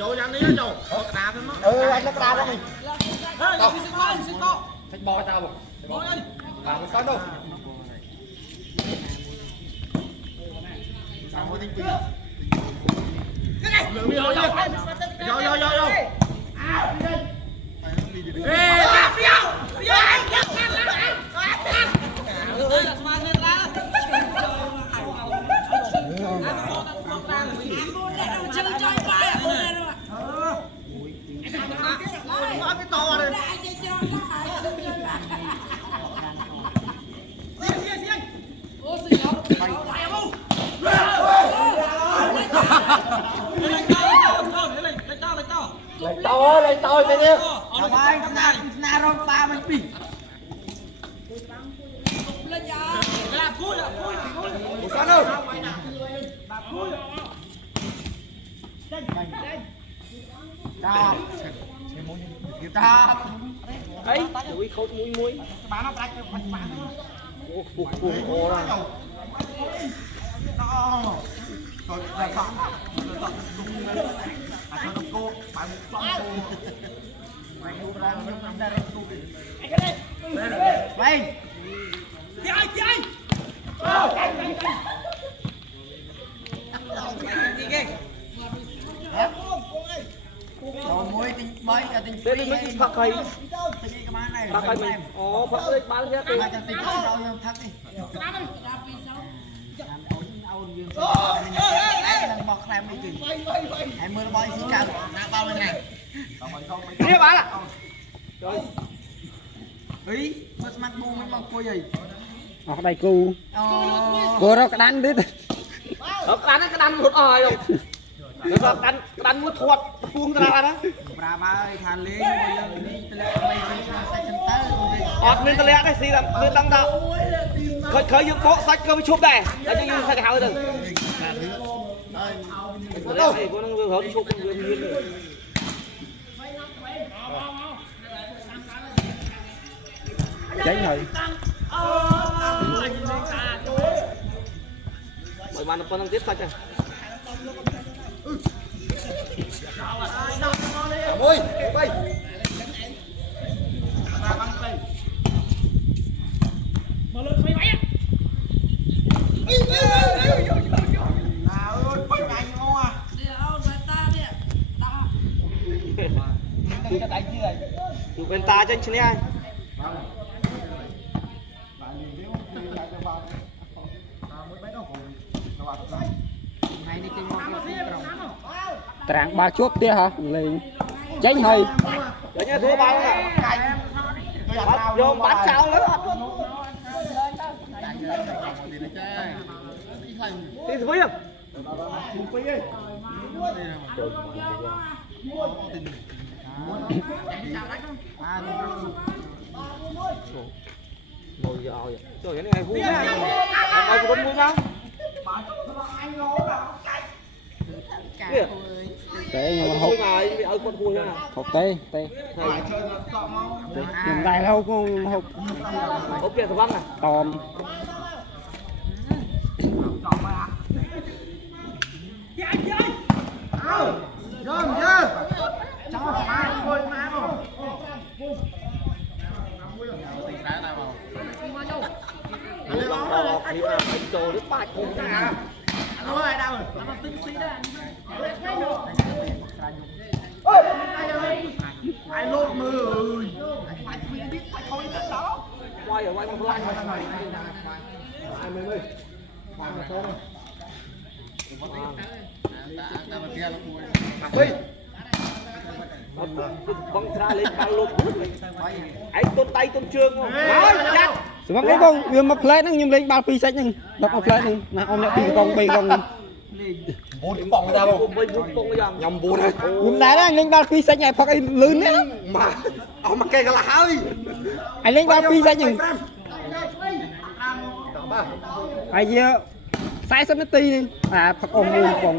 vô ăn đi vô đá nó anh nó đá đó mình thạch bò tao bò ơi làm sao đâu sao mới tinh vô lấy tao cái đi Không ai na rong ba mình bị sao đâu ta ấy ui khâu muối bán nó đánh ồ rồi mày môi tinh bay tinh đây mới phật thầy tinh cái bán này phật thầy mình ồ phật đấy bán ra mà cho tinh đâu không thắc đi bọc làm đi chừng em mưa bay xin chào đã bao bên này kia bán à rồi ý mất mắt bu mất bọc cô gì ở đây cô đó cái đan đấy đó cái đan một ỏi rồi nó cái đan một thuột buông ra đó bà ơi thàn lý đi tele ọt nên tele cái gì là nên đăng đạo khởi những bộ sách cơ với chụp này là cho như sai hào được đâu có năng vừa hở chụp vừa nhiên rồi cháy rồi bởi mà nó còn đang tiếp sách này ôi bay tụi bên ta cho anh chị ai tráng ba chốt tia hả lên cháy hơi để nhá thua bao nè bắt vô bắt sao nữa thì với không ngồi rồi trời cái này vui quá ngồi cũng vui không té nhưng mà hộp con vui nha hộp té nhìn đại đâu con hộp hộp kia văng à tòm đồ nước bạc không à nó ở đâu rồi nó tính xí đấy ai lột mưa ơi biết phải thôi đó quay ở quay con lanh ai mới ơi băng ra lên bao lột anh tôn tay tôn trương không sebab ni bang dia mak flat nang nyem lên 3 2 sách nang đọc mak flat nang nah om nak 2 con 3 con 4 bọng ra không 4 conយ៉ាងញ៉ាំ 4 ហើយខ្ញុំដែរអញលេងបាល់2សាច់ញ៉ៃផឹកអីលឿនណាស់ម៉ាអស់មកកែកន្លះហើយអញលេងបាល់2សាច់ហ្នឹងហើយយើ40នាទីនេះអាផឹកអស់មួយបង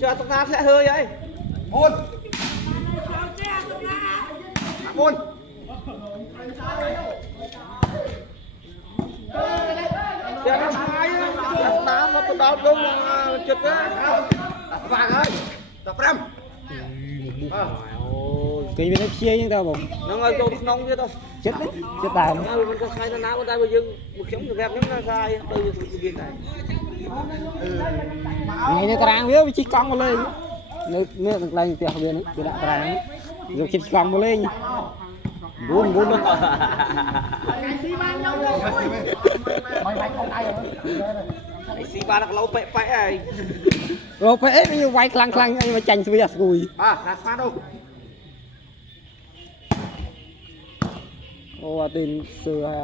chờ tụi ta sẽ hơi ấy buồn buồn chờ nó sai ទៅដល់ដុំចិត្តណា ស្វាងហើយដល់5 គេមានព្យាយ៉ាងតើបង ហ្នឹងឲ្យចូលក្នុងទៀតទៅ ចិត្តចិត្តដើម ហើយមិនក៏ស្អីទៅណាតែបើយើងមកខ្ញុំសម្រាប់ខ្ញុំណាស្អីទៅវាដែរ ថ្ងៃនេះតារាងវាជិះកង់មកលេងនៅកន្លែងផ្ទះវាហ្នឹងគេដាក់តារាងយកជិះកង់មកលេង4 4 ไอ้ซีบ้านเราเป๊ะๆไอ้ រោពេអីវាវាយខ្លាំងអីមកចាញ់ស្វីអាស្គួយ បាទណាស្វានោះ អូអាទីនសឺហា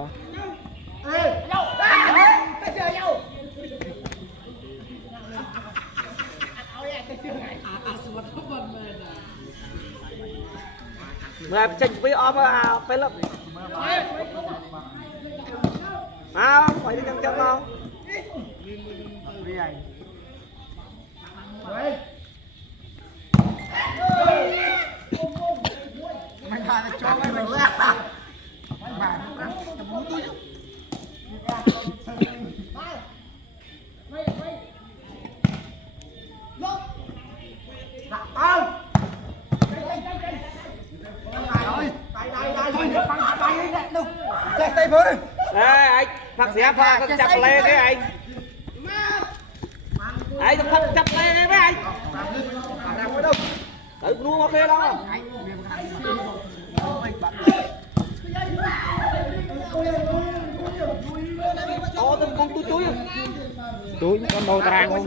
mà chỉnh với ôm à phải lắm à phải đi căng căng không mày thà là cho mày mình ra chạy tay vô đi ê anh phạt xé phạt chặt lên đấy anh phạt chặt lên đấy anh tự nuông ok đó ô từng con túi túi con đầu tràng không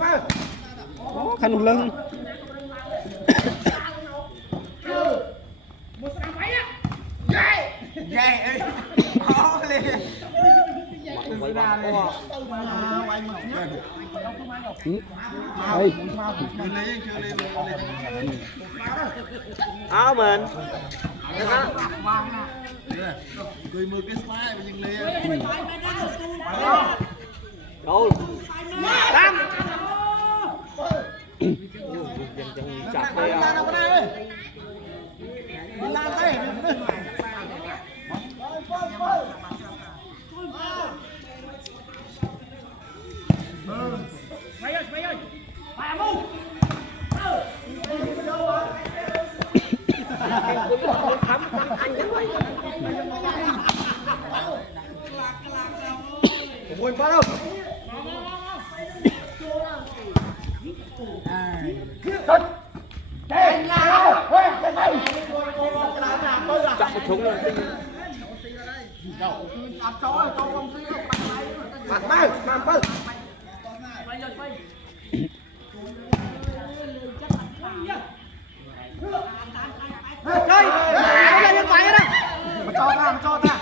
có khăn lưng dây ơi ó lên quay ba lên đây áo mình cười mưa cái slide mà dừng lên rồi tam chặt đây buồn quá đâu chặt một súng luôn mặt bay mặt bay chơi cái điện thoại đó mà cho ta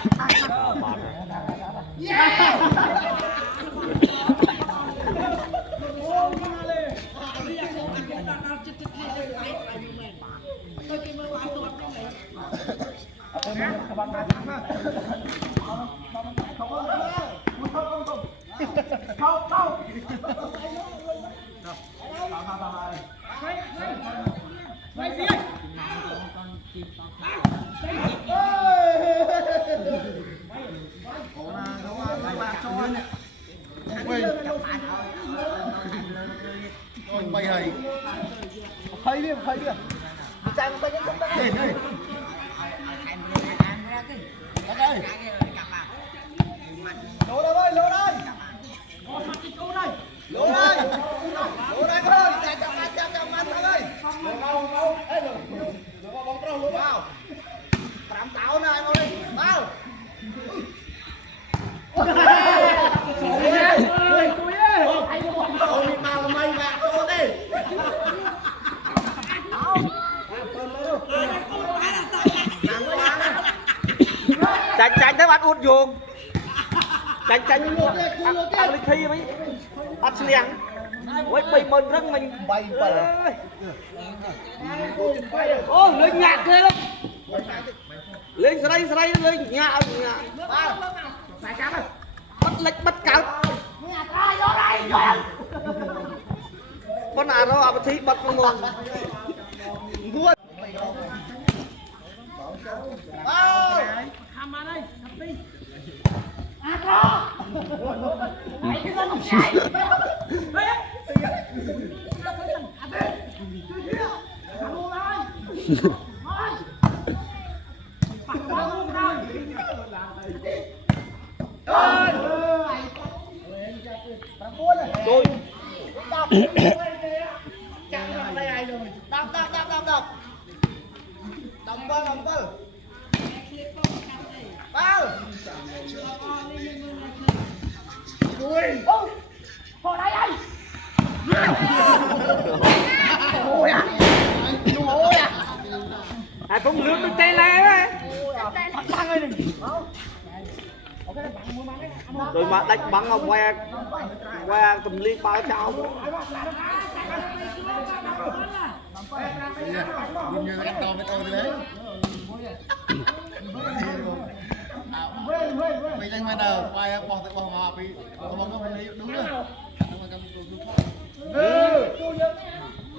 bay hầy thấy đi chạy một tay cái cũng đã đi lỗ đây lỗ đây lỗ đây có ơi chạm mặt ơi lỗ bóng trâu lỗ vào 5 táo này mau đi vào chanh tới bắt út vuông chanh ăn đi thi mấy ăn xiềng quay bay mình rất mình bay ô lên nhạc thế lắm lên sợi lên nhà bắt lệch bắt cao con nào đó mà thi bắt con ngon Tôi ai cũng lướt được tay lên á rồi mà đánh bắn ở que que tùm liên bao cháo như cái to với tôi đấy bây giờ mà đầu quay bỏ tới bỏ mà bị không có phải đúng rồi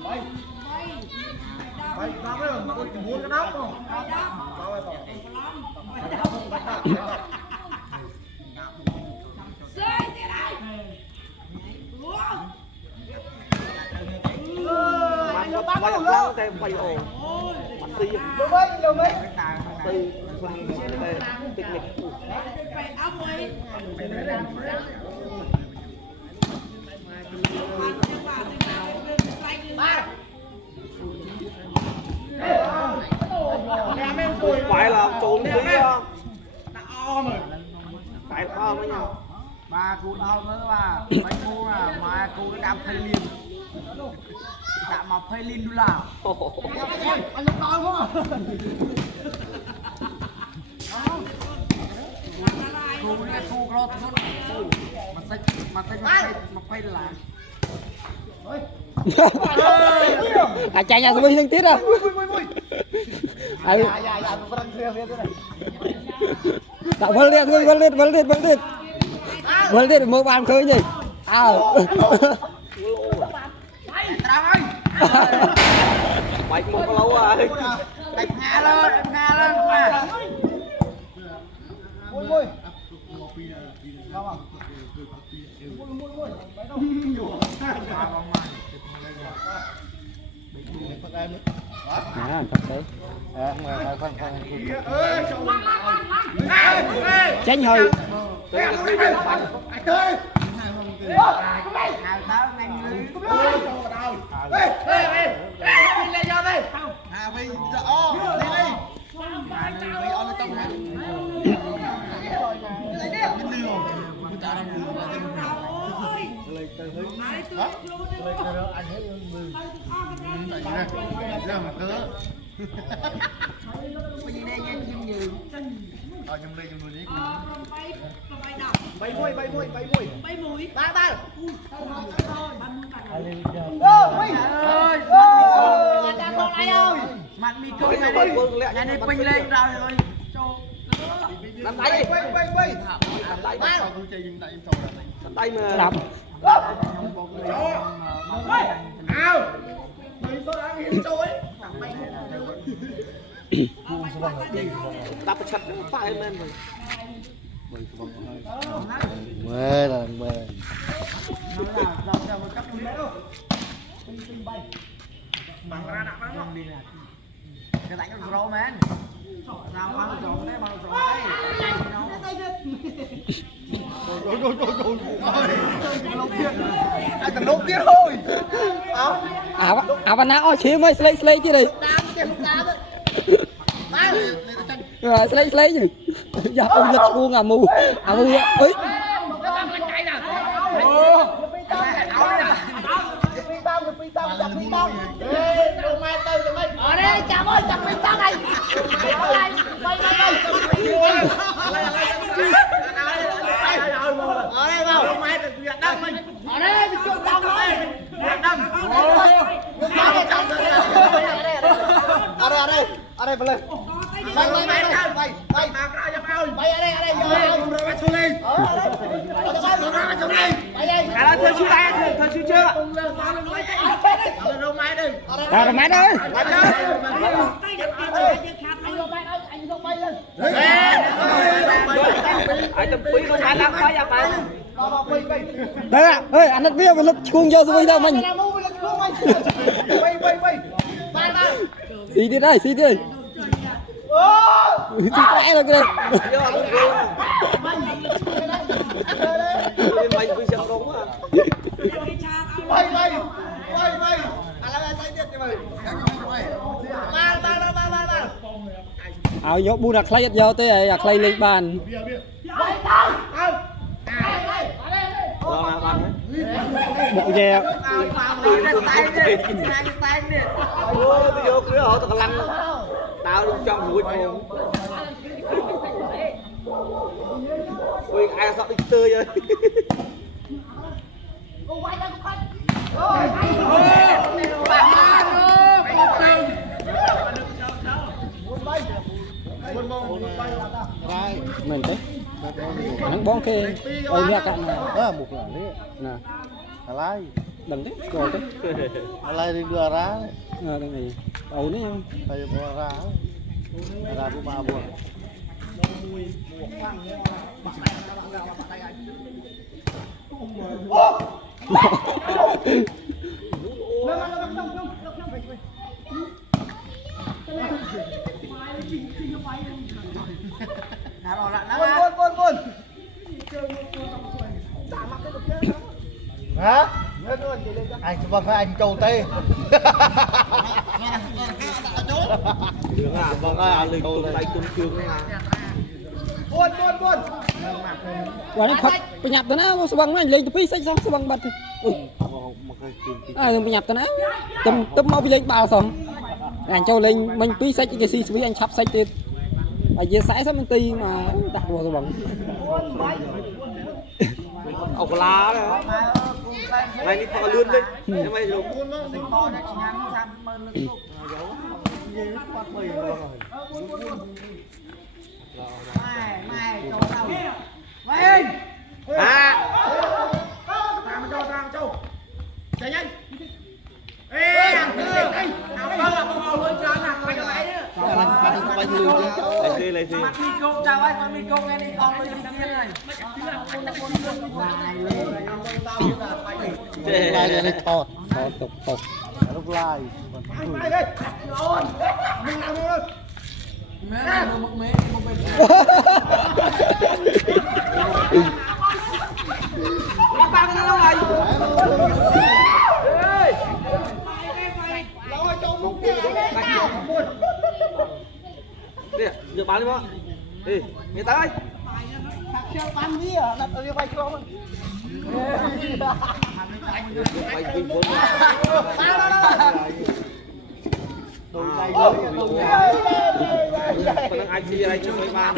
bay bay rồi muốn cái đó không bay lăng tay bay ồ bắn ti đâu mấy ti tích nghịch phải là trốn tí phải không với nhau ba cô đau nữa mà mấy cô mà cô cái đam phê liền đam mà phê liền đu nào anh lúc đau không à cô cái cô lo thôi mà phê là à chạy nhà tôi đang tiết à tạo vân liệt mua bàn khơi gì mày một lâu rồi đánh nga lên mà môi tránh hơi bay môi ba mặt mi cười này đi pin lên rồi nắm tay đi bay nắm tay mà đập đập chặt phải lên rồi mê là mê cái đánh con rô man nào băng rổ đấy anh tầm nốt tiếc thôi bạn nào chỉ mới slay chứ đi rồi slay gì giờ ông giật buông mù ấy ở đây chào ơi chào mình tao này ở đây bay ở đây vào ở đây mình chụp tao thôi ở đây lên bay ở đây thôi chú tay thôi chú chưa rồi máy đây ai tầm quý con lắm quá vậy phải đây à ơi anh biết mà lực cuồng vô rồi đâu mình xí đi đây xí đi xí cái là cái mày bây giờ không á Bay bay. Bay bay. Ala ala sai dia mày. Ba ba ba ba ba ba. áo nhóc bu đặt khay vô tới à khay lên bàn lo nào bạn bộ dè ô tôi vô cái họ tao lăn tao đi trong mũi con ui ai sợ đi tươi rồi mình thế hắn bón kê ôi nha cạn Ah, muka ni. nè Alai. đừng thế rồi thế Alai di dua arah. đừng này ôi đấy không Ayo dua arah. Arah rumah abang. Bun. Hả? Anh vâng anh trầu tê. đường à vâng ơi lịch tuần tay tuần trường à Bun. quả này thật bị nhập tới nào sao bằng anh lên từ pi sách xong sao bằng bật ai bị nhập tới nào tâm mau bị lên bao xong anh cho lên mình pi sách cái gì với anh chắp sách tiền à giờ sải sắp mình ti mà đặt vào sao bằng ốc lá đấy này đi phò lươn đi em mày dùng à lấy gì Mặt đi công chào anh, mặt đi công nghe đi, con lên đi riêng này. Lai dia ni tot. tục Lúc lai. Mẹ này mua một mẹ, một bên. đi giờ bán đi bác đi người ta ơi Bán gì à? Đặt ở đây vay cho mà. mày vinh vốn còn ai chi ai chưa mấy ban